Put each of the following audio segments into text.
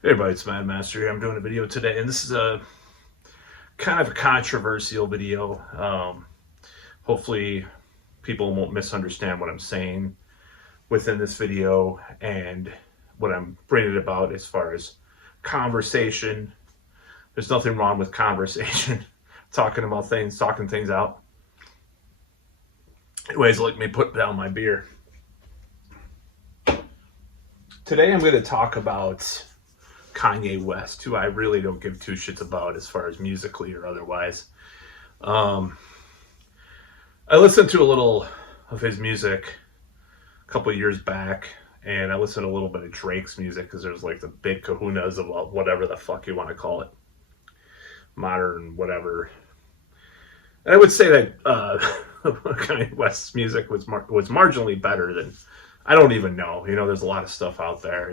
Hey everybody, it's Mad Master here. I'm doing a video today, and this is a kind of a controversial video. Hopefully, people won't misunderstand what I'm saying within this video and what I'm bringing it about as far as conversation. There's nothing wrong with conversation, talking about things, talking things out. Anyways, let me put down my beer. Today, I'm going to talk about Kanye West, who I really don't give two shits about as far as musically or otherwise. I listened to a little of his music a couple of years back, and I listened to a little bit of Drake's music because there's like the big kahunas of whatever the fuck you want to call it, modern whatever. And I would say that Kanye West's music was marginally better than, I don't even know. There's a lot of stuff out there.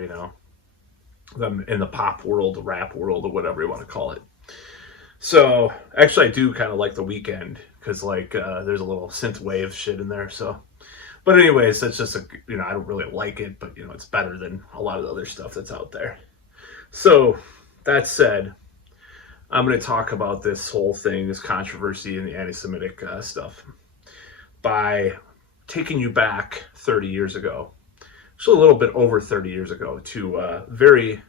In the pop world, the rap world, or whatever you want to call it. So actually, I do kind of like The Weeknd because there's a little synth wave shit in there. So, but anyways, that's just I don't really like it, but it's better than a lot of the other stuff that's out there. So that said, I'm going to talk about this whole thing, this controversy and the anti-Semitic stuff, by taking you back 30 years ago. Actually, a little bit over 30 years ago, to very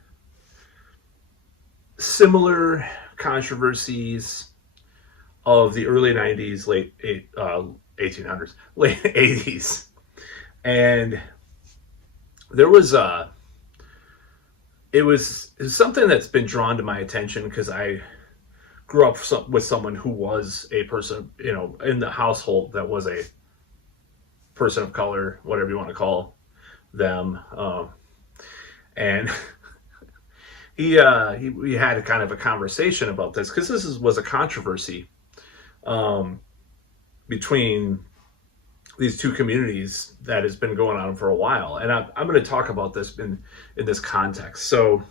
similar controversies of the early 90s, late 1800s, late 80s. And there was it was something that's been drawn to my attention because I grew up with someone who was a person, in the household that was a person of color, whatever you want to call them, and we had a kind of a conversation about this because was a controversy between these two communities that has been going on for a while, and I'm going to talk about this in this context. So,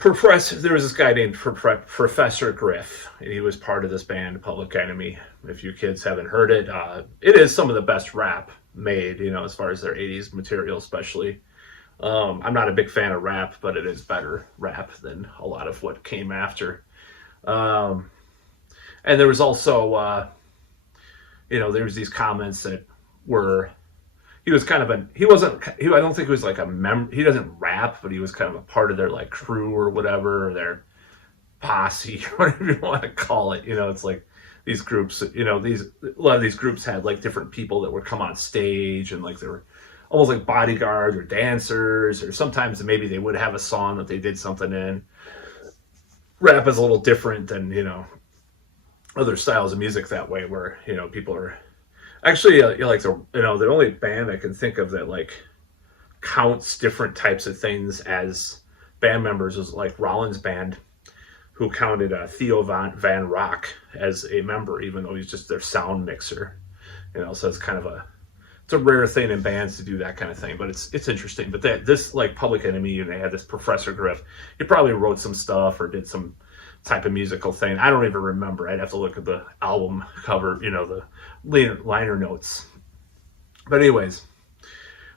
there was this guy named Professor Griff, and he was part of this band Public Enemy. If you kids haven't heard it, it is some of the best rap made, as far as their 80s material, especially. I'm not a big fan of rap, but it is better rap than a lot of what came after. And there was also, there was these comments that were, he was kind of I don't think he was like he doesn't rap, but he was kind of a part of their like crew or whatever, or their posse, or whatever you want to call it. It's like these groups, a lot of these groups had like different people that would come on stage, and like they were almost like bodyguards or dancers, or sometimes maybe they would have a song that they did something in. Rap is a little different than, other styles of music that way, where, people are actually the only band I can think of that like counts different types of things as band members is like Rollins' band, who counted Theo Van Rock as a member, even though he's just their sound mixer. So it's kind of it's a rare thing in bands to do that kind of thing, but it's interesting. But this like Public Enemy, and they had this Professor Griff. He probably wrote some stuff or did some type of musical thing. I don't even remember. I'd have to look at the album cover, the liner notes. But anyways,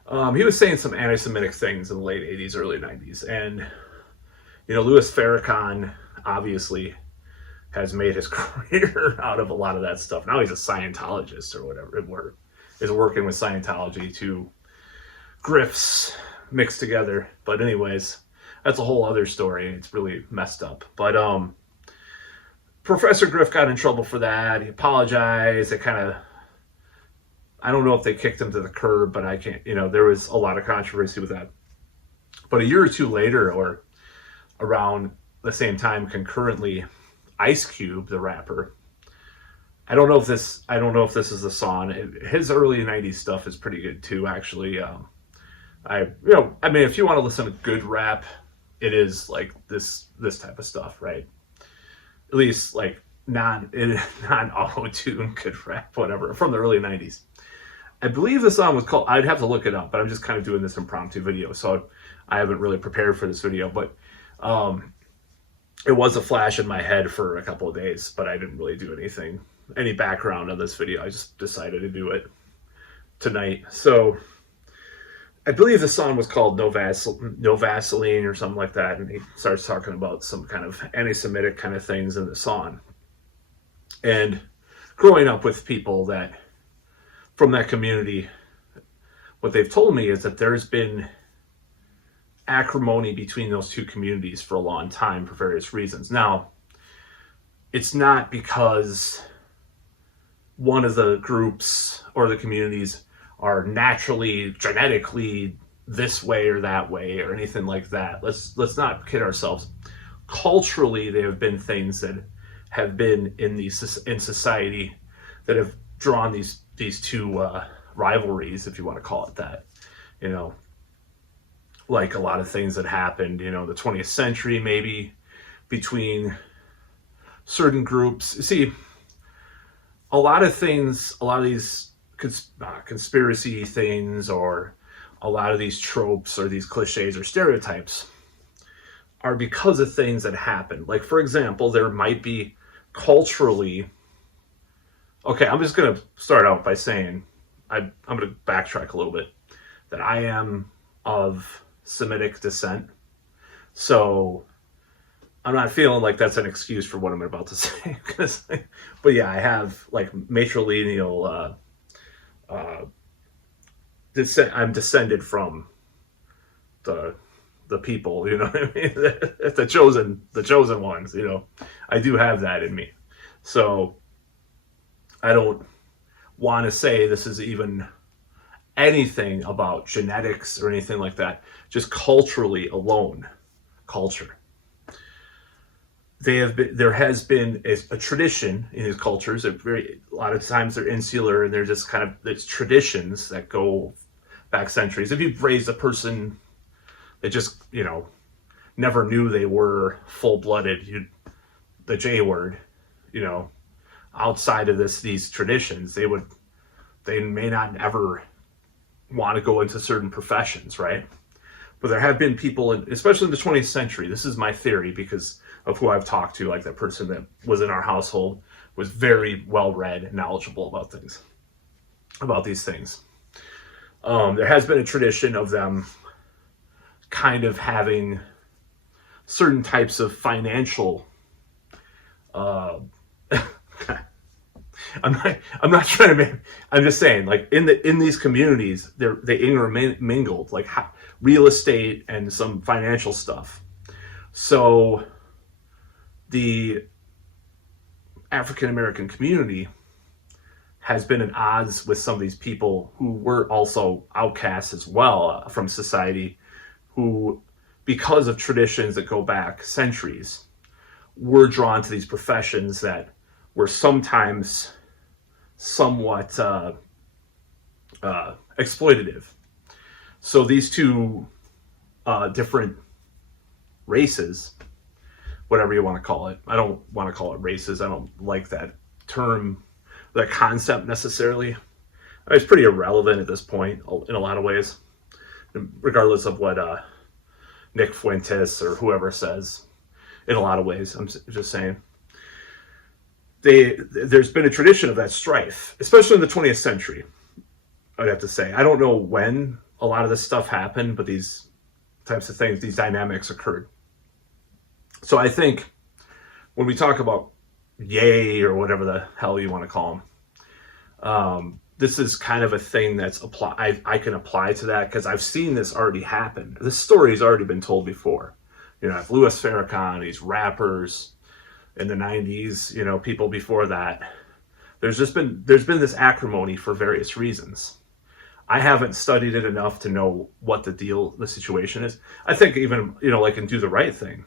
he was saying some anti-Semitic things in the late 80s, early 90s. And, Louis Farrakhan obviously has made his career out of a lot of that stuff. Now he's a Scientologist or whatever. Is working with Scientology to Griff's mixed together. But anyways, that's a whole other story. It's really messed up. But Professor Griff got in trouble for that. He apologized. I don't know if they kicked him to the curb, but I can't, there was a lot of controversy with that. But a year or two later, or around the same time concurrently, Ice Cube, the rapper, I don't know if this is the song. His early 90s stuff is pretty good too, actually. If you want to listen to good rap, it is like this type of stuff, right? At least like non-auto-tune good rap, whatever, from the early 90s. I believe the song was called, I'd have to look it up, but I'm just kind of doing this impromptu video, so I haven't really prepared for this video, but it was a flash in my head for a couple of days, but I didn't really do any background on this video. I just decided to do it tonight. So I believe the song was called No Vaseline or something like that, and he starts talking about some kind of anti-Semitic kind of things in the song. And growing up with people that from that community, what they've told me is that there's been acrimony between those two communities for a long time for various reasons. Now, it's not because one of the groups or the communities are naturally, genetically this way or that way or anything like that. Let's not kid ourselves. Culturally, there have been things that have been in society that have drawn these two rivalries, if you want to call it that. You know, like a lot of things that happened, the 20th century maybe between certain groups. See, a lot of things, a lot of these conspiracy things, or a lot of these tropes or these cliches or stereotypes are because of things that happened. Like, for example, there might be culturally. Okay, I'm just going to start out by saying I'm going to backtrack a little bit, that I am of Semitic descent. So I'm not feeling like that's an excuse for what I'm about to say. But yeah, I have like matrilineal descent. I'm descended from the people, you know what I mean? the chosen ones, I do have that in me. So I don't want to say this is even anything about genetics or anything like that. Just culturally alone, culture. There has been a tradition in these cultures. A lot of times they're insular, and they're just kind of, it's traditions that go back centuries. If you've raised a person that just never knew they were full-blooded, the J word, outside of these traditions, they may not ever want to go into certain professions, right? But there have been people, especially in the 20th century, this is my theory because of who I've talked to, like that person that was in our household was very well read and knowledgeable about these things. There has been a tradition of them kind of having certain types of financial I'm not trying to make. I'm just saying, like in these communities, they intermingled, like real estate and some financial stuff. So the African American community has been at odds with some of these people who were also outcasts as well from society, who, because of traditions that go back centuries, were drawn to these professions that were sometimes somewhat exploitative. So these two different races, whatever you want to call it. I don't want to call it races. I don't like that term, that concept necessarily. It's pretty irrelevant at this point in a lot of ways, regardless of what Nick Fuentes or whoever says. In a lot of ways, I'm just saying. There's been a tradition of that strife, especially in the 20th century, I'd have to say. I don't know when a lot of this stuff happened, but these types of things, these dynamics occurred. So I think when we talk about yay or whatever the hell you want to call them, this is kind of a thing that's I can apply to that because I've seen this already happen. This story's already been told before. Louis Farrakhan, these rappers in the 90s, people before that. There's been this acrimony for various reasons. I haven't studied it enough to know what the situation is. I think even, like in Do the Right Thing,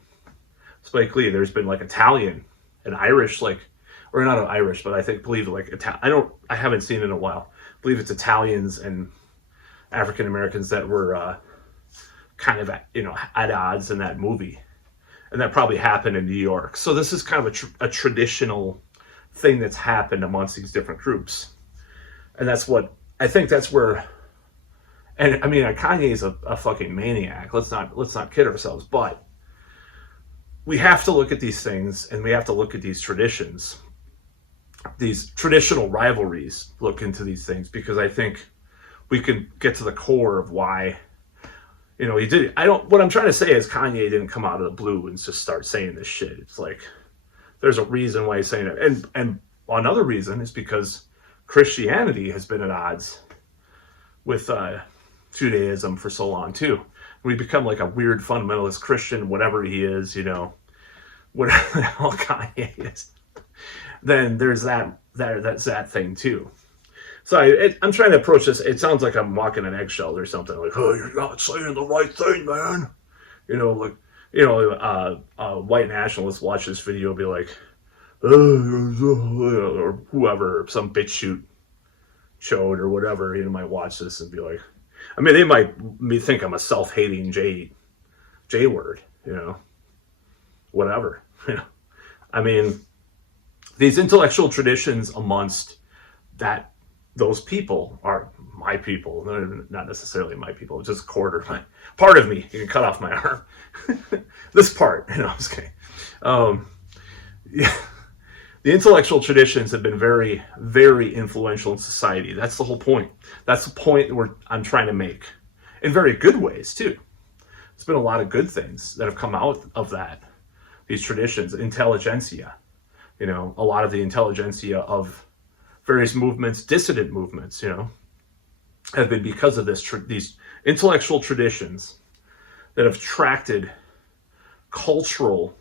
Spike Lee, there's been like Italian and Irish, or not Irish, but believe I haven't seen it in a while. I believe it's Italians and African Americans that were kind of at odds in that movie. And that probably happened in New York. So this is kind of a traditional thing that's happened amongst these different groups. And that's where, and I mean, Kanye's a fucking maniac. Let's not kid ourselves. But we have to look at these things, and we have to look at these traditions, these traditional rivalries, look into these things, because I think we can get to the core of why, he did. What I'm trying to say is Kanye didn't come out of the blue and just start saying this shit. It's like, there's a reason why he's saying it. And another reason is because Christianity has been at odds with Judaism for so long too. We become like a weird fundamentalist Christian, whatever he is, whatever the hell Kanye is. Then there's that's that thing too. So I'm trying to approach this. It sounds like I'm walking an eggshell or something. Like, oh, you're not saying the right thing, man. White nationalists watch this video and be like, or whoever, some bitch shoot showed or whatever, might watch this and be like, I mean, they might think I'm a self-hating J word, whatever. I mean, these intellectual traditions amongst those people are my people. They're not necessarily my people, just part of me. You can cut off my arm. This part, I'm just kidding. Yeah. The intellectual traditions have been very, very influential in society. That's the whole point. That's the point where I'm trying to make. In very good ways, too. There's been a lot of good things that have come out of these traditions. Intelligentsia. A lot of the intelligentsia of various movements, dissident movements, have been because of these intellectual traditions that have attracted cultural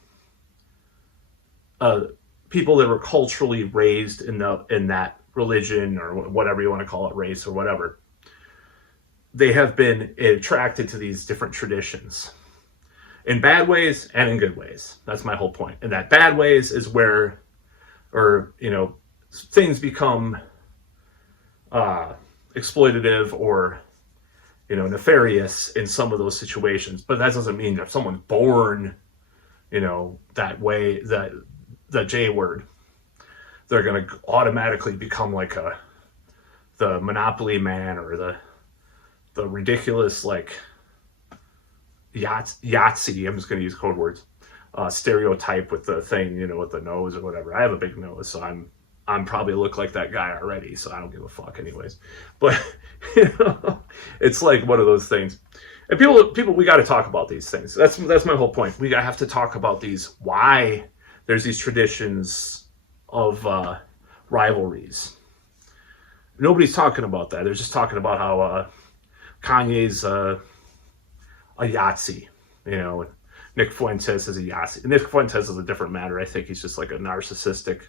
people that were culturally raised in that religion or whatever you want to call it, race or whatever. They have been attracted to these different traditions in bad ways and in good ways. That's my whole point. And that bad ways is where, things become exploitative or, nefarious in some of those situations. But that doesn't mean that if someone's born, that way, the J word, they're going to automatically become like the Monopoly man or the ridiculous, like, Yahtzee, I'm just going to use code words, stereotype with the thing, with the nose or whatever. I have a big nose, so I'm probably look like that guy already, so I don't give a fuck anyways. But, it's like one of those things. And people, we got to talk about these things. That's my whole point. We have to talk about why there's these traditions of rivalries. Nobody's talking about that. They're just talking about how Kanye's a Yahtzee, Nick Fuentes is a Yahtzee. Nick Fuentes is a different matter. I think he's just like a narcissistic,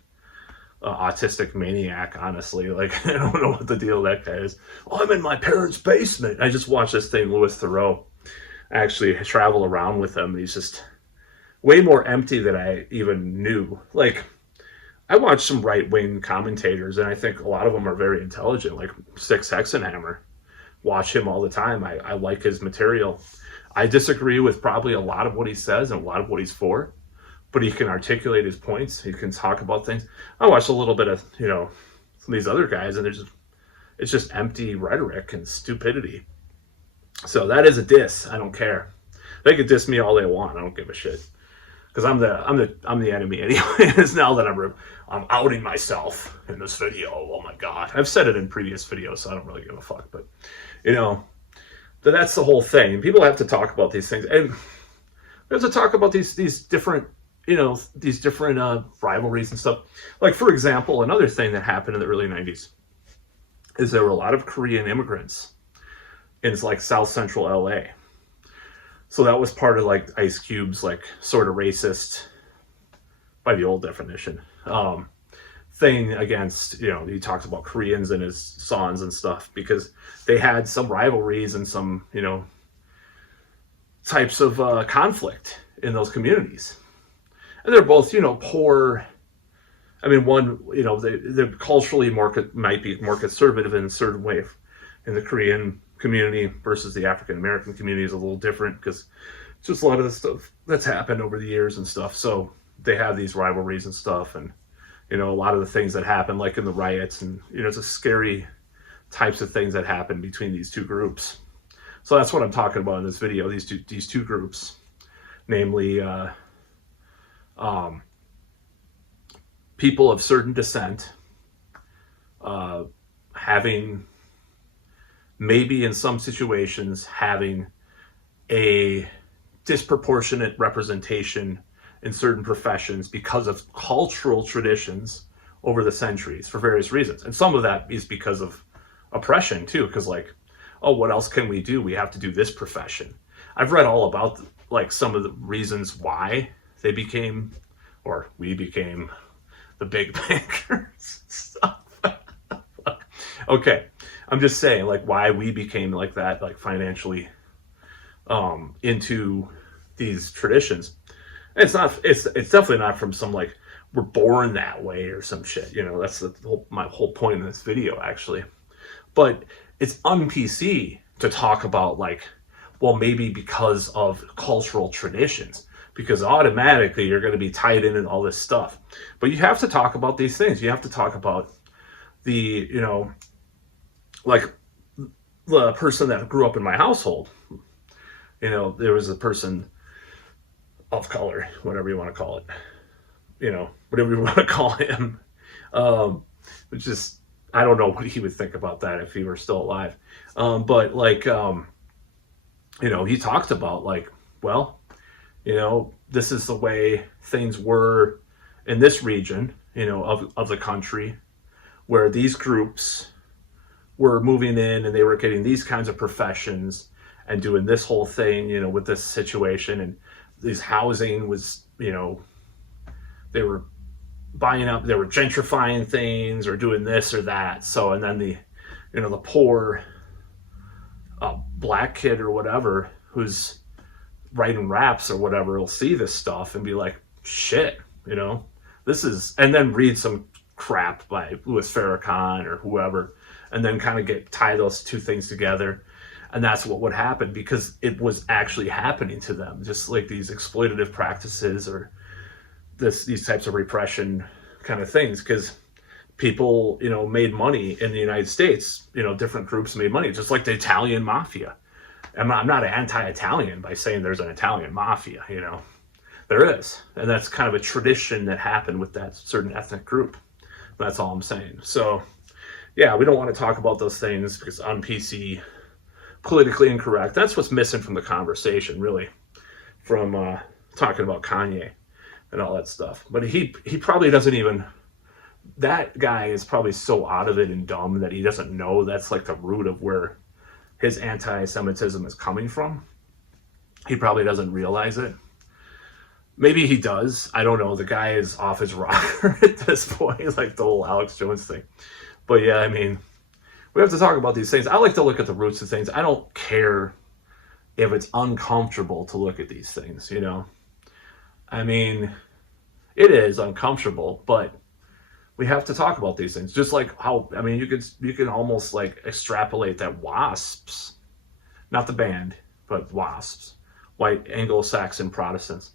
autistic maniac, honestly. Like, I don't know what the deal that guy is. Oh, I'm in my parents' basement. I just watched this thing, Louis Theroux, actually travel around with him. He's just way more empty than I even knew. Like, I watched some right-wing commentators, and I think a lot of them are very intelligent, like Six Hexenhammer. Watch him all the time. I like his material. I disagree with probably a lot of what he says and a lot of what he's for, but he can articulate his points. He can talk about things. I watched a little bit of, some of these other guys, and it's just empty rhetoric and stupidity. So that is a diss. I don't care. They could diss me all they want. I don't give a shit. Because I'm the enemy anyways. Now that I'm outing myself in this video. Oh my god, I've said it in previous videos, so I don't really give a fuck. But that's the whole thing. People have to talk about these things, and we have to talk about these different rivalries and stuff. Like, for example, another thing that happened in the early '90s is there were a lot of Korean immigrants in like South Central LA. So that was part of like Ice Cube's like sort of racist, by the old definition, thing against, he talks about Koreans in his songs and stuff because they had some rivalries and some, types of conflict in those communities. And they're both, poor. I mean, one, they're culturally might be more conservative in a certain way in the Korean community versus the African American community is a little different because just a lot of the stuff that's happened over the years and stuff. So they have these rivalries and stuff, and a lot of the things that happen, like in the riots, and it's a scary types of things that happen between these two groups. So that's what I'm talking about in this video. These two groups, namely people of certain descent having maybe in some situations having a disproportionate representation in certain professions because of cultural traditions over the centuries for various reasons. And some of that is because of oppression too, because like, oh, what else can we do? We have to do this profession. I've read all about like some of the reasons why they became, or we became, the big bankers stuff. Okay, I'm just saying like why we became like that, like financially into these traditions. It's not. It's definitely not from some like we're born that way or some shit. You know, that's my whole point in this video actually. But it's un-PC to talk about like, well, maybe because of cultural traditions, because automatically you're going to be tied in and all this stuff. But you have to talk about these things. You have to talk about the, you know, like the person that grew up in my household. You know, there was a person of color, whatever you want to call it, you know, whatever you want to call him, which is, I don't know what he would think about that if he were still alive. But like, you know, he talked about like, well, you know, this is the way things were in this region, you know, of the country, where these groups were moving in and they were getting these kinds of professions and doing this whole thing, you know, with this situation. And this housing was, you know, they were buying up, they were gentrifying things or doing this or that. So, and then the, you know, the poor black kid or whatever who's writing raps or whatever will see this stuff and be like, shit, you know, this is, and then read some crap by Louis Farrakhan or whoever, and then kind of tie those two things together. And that's what would happen because it was actually happening to them, just like these exploitative practices or these types of repression kind of things. Because people, you know, made money in the United States, you know, different groups made money, just like the Italian mafia. I'm not anti-Italian by saying there's an Italian mafia, you know, there is. And that's kind of a tradition that happened with that certain ethnic group. That's all I'm saying. So, yeah, we don't want to talk about those things because on PC, politically incorrect. That's what's missing from the conversation, really, from talking about Kanye and all that stuff. But he probably doesn't even, that guy is probably so out of it and dumb that he doesn't know that's like the root of where his anti-Semitism is coming from. He probably doesn't realize it. Maybe he does. I don't know. The guy is off his rocker at this point, like the whole Alex Jones thing. But yeah, I mean, we have to talk about these things. I like to look at the roots of things. I don't care if it's uncomfortable to look at these things, you know? I mean, it is uncomfortable, but we have to talk about these things. Just like how, I mean, you can almost like extrapolate that WASPs, not the band, but WASPs, white Anglo-Saxon Protestants,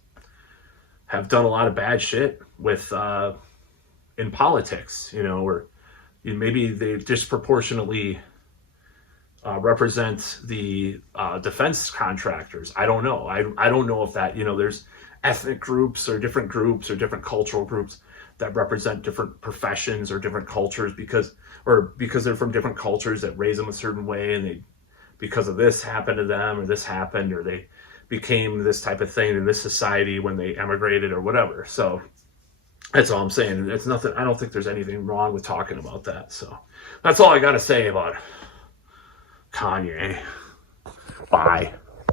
have done a lot of bad shit with, in politics, you know, or maybe they disproportionately represent the defense contractors. I don't know. I don't know if that, you know, there's ethnic groups or different cultural groups that represent different professions or different cultures because they're from different cultures that raise them a certain way and they, because of this happened to them or this happened or they became this type of thing in this society when they emigrated or whatever. So that's all I'm saying. It's nothing. I don't think there's anything wrong with talking about that. So that's all I got to say about Kanye. Bye.